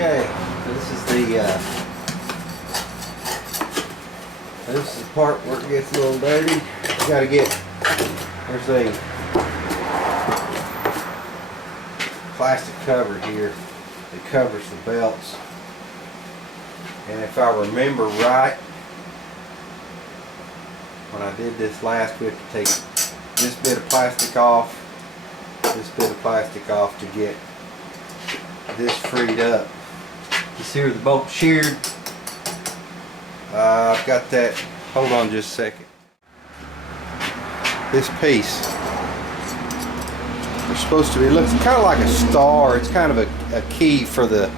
Okay, this is the part where it gets a little dirty. You gotta get, there's a plastic cover here that covers the belts. And if I remember right, when I did this last, we had to take this bit of plastic off, this bit of plastic off to get this freed up. You see where the bolt's sheared? I've got that. Hold on just a second. This piece, they're supposed to be, it looks kind of like a star. It's kind of a key for the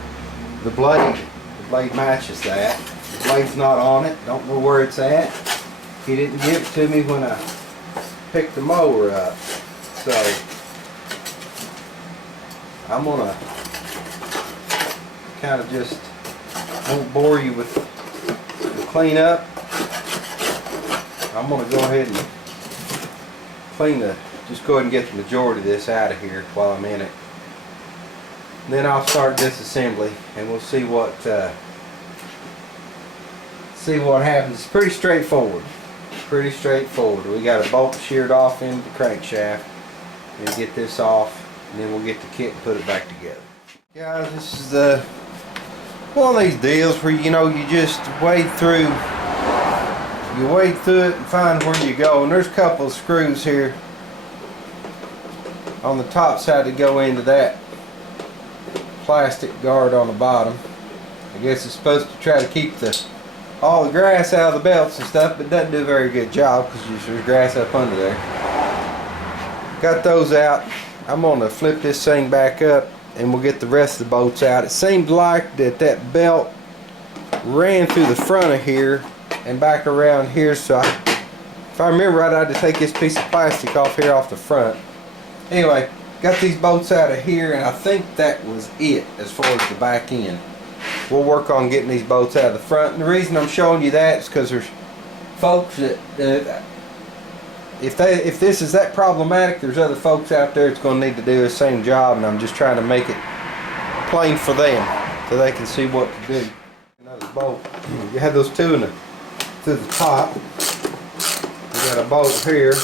blade. The blade matches that. The blade's not on it. Don't know where it's at. He didn't give it to me when I picked the mower up. So I'm gonna kind of just, won't bore you with the cleanup. I'm going to go ahead and just go ahead and get the majority of this out of here while I'm in it. And then I'll start disassembly and we'll see what happens. It's pretty straightforward. Pretty straightforward. We got a bolt sheared off into the crankshaft and get this off, and then we'll get the kit and put it back together. Guys, this is one of these deals where you just wade through it and find where you go. And there's a couple of screws here on the top side to go into that plastic guard on the bottom. I guess it's supposed to try to keep all the grass out of the belts and stuff, but it doesn't do a very good job because there's grass up under there. Got those out. I'm going to flip this thing back up and we'll get the rest of the bolts out. It seemed like that belt ran through the front of here and back around here, so if I remember right, I had to take this piece of plastic off here off the front. Anyway, got these bolts out of here, and I think that was it as far as the back end. We'll work on getting these bolts out of the front, and the reason I'm showing you that is because there's folks that if this is that problematic, there's other folks out there that's going to need to do the same job, and I'm just trying to make it plain for them so they can see what to do. Another bolt. You have those two to the top. You got a bolt here,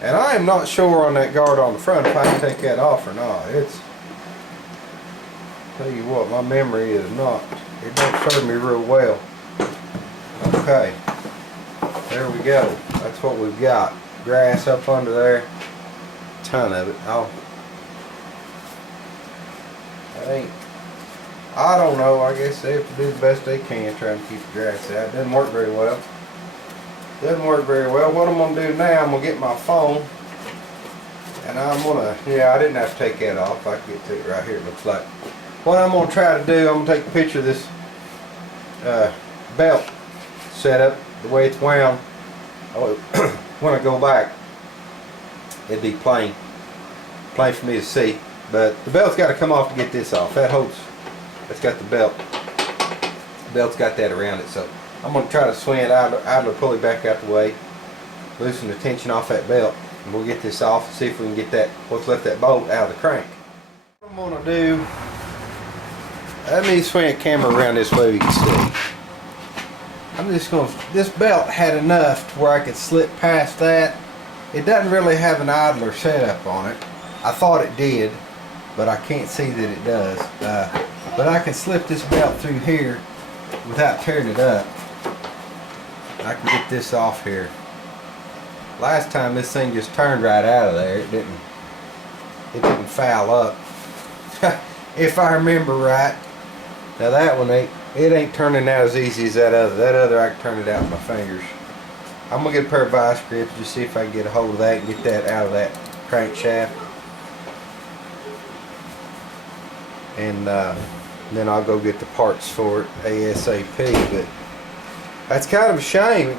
and I am not sure on that guard on the front if I can take that off or not. Tell you what, my memory is not. It don't serve me real well. Okay. There we go. That's what we've got. Grass up under there. Ton of it. I don't know. I guess they have to do the best they can trying to keep the grass out. It doesn't work very well. What I'm going to do now, I'm going to get my phone. And I'm going to, I didn't have to take that off. I can get to it right here, it looks like. What I'm going to try to do, I'm going to take a picture of this belt setup, the way it's wound. When I go back, it'd be plain for me to see. But the belt's got to come off to get this off. That's got the belt. The belt's got that around it. So I'm going to try to swing it out of the pulley back out the way, loosen the tension off that belt, and we'll get this off and see if we can get what's left of that bolt out of the crank. What I'm going to do, let me swing a camera around this way you can see. I'm just going to, this belt had enough to where I could slip past that. It doesn't really have an idler setup on it. I thought it did, but I can't see that it does. But I can slip this belt through here without tearing it up. I can get this off here. Last time this thing just turned right out of there. It didn't foul up. If I remember right. Now that one it ain't turning out as easy as that other. That other I can turn it out with my fingers. I'm gonna get a pair of vice grips just see if I can get a hold of that and get that out of that crankshaft. And then I'll go get the parts for it ASAP. But that's kind of a shame.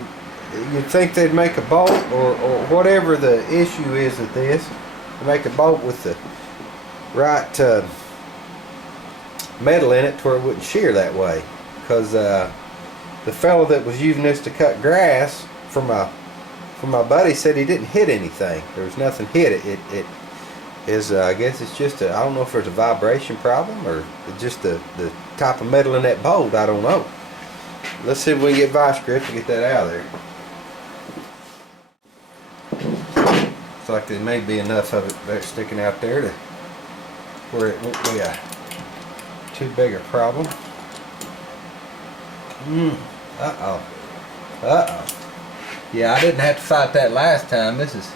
You'd think they'd make a bolt or whatever the issue is with this, make a bolt with the right metal in it to where it wouldn't shear that way. Because the fellow that was using this to cut grass from my buddy said he didn't hit anything. There was nothing hit it. is I guess it's just I don't know if there's a vibration problem or just the type of metal in that bolt. I don't know. Let's see if we can get vice grip to get that out of there. Looks like there may be enough of it there sticking out there to where it won't be too big a problem. Yeah, I didn't have to fight that last time. This is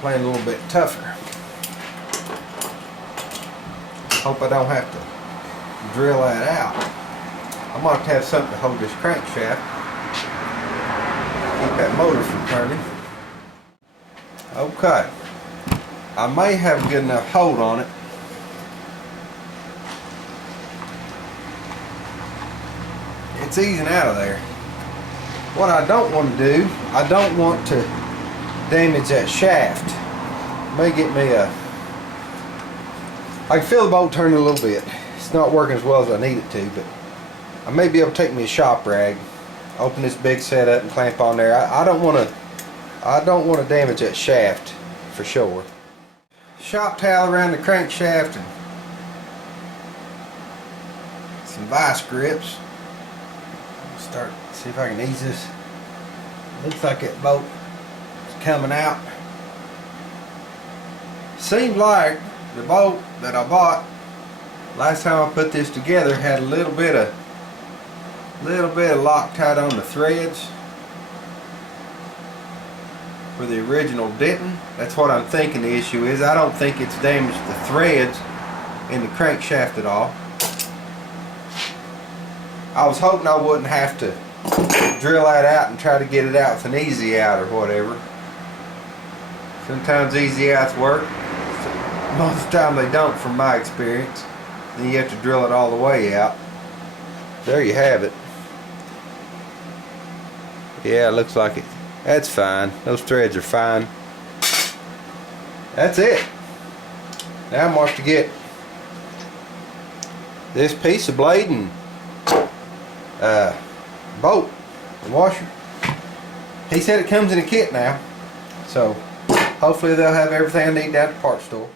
playing a little bit tougher. Hope I don't have to drill that out. I'm going to have something to hold this crankshaft. Keep that motor from turning. Okay. I may have a good enough hold on it. It's easing out of there. What I don't want to do, I don't want to damage that shaft. May get me I can feel the bolt turning a little bit. It's not working as well as I need it to, but I may be able to take me a shop rag, open this big setup and clamp on there. I don't want to damage that shaft for sure. Shop towel around the crankshaft and some vice grips. Start see if I can ease this. Looks like that bolt is coming out. Seems like the bolt that I bought last time I put this together had a little bit of Loctite on the threads where the original didn't. That's what I'm thinking the issue is. I don't think it's damaged the threads in the crankshaft at all. I was hoping I wouldn't have to drill that out and try to get it out with an easy out or whatever. Sometimes easy outs work. Most of the time they don't, from my experience. Then you have to drill it all the way out. There you have it. Yeah, it looks like it. That's fine. Those threads are fine. That's it. Now I'm going to have to get this piece of blade and bolt and washer. He said it comes in a kit now, so hopefully they'll have everything I need down at the parts store.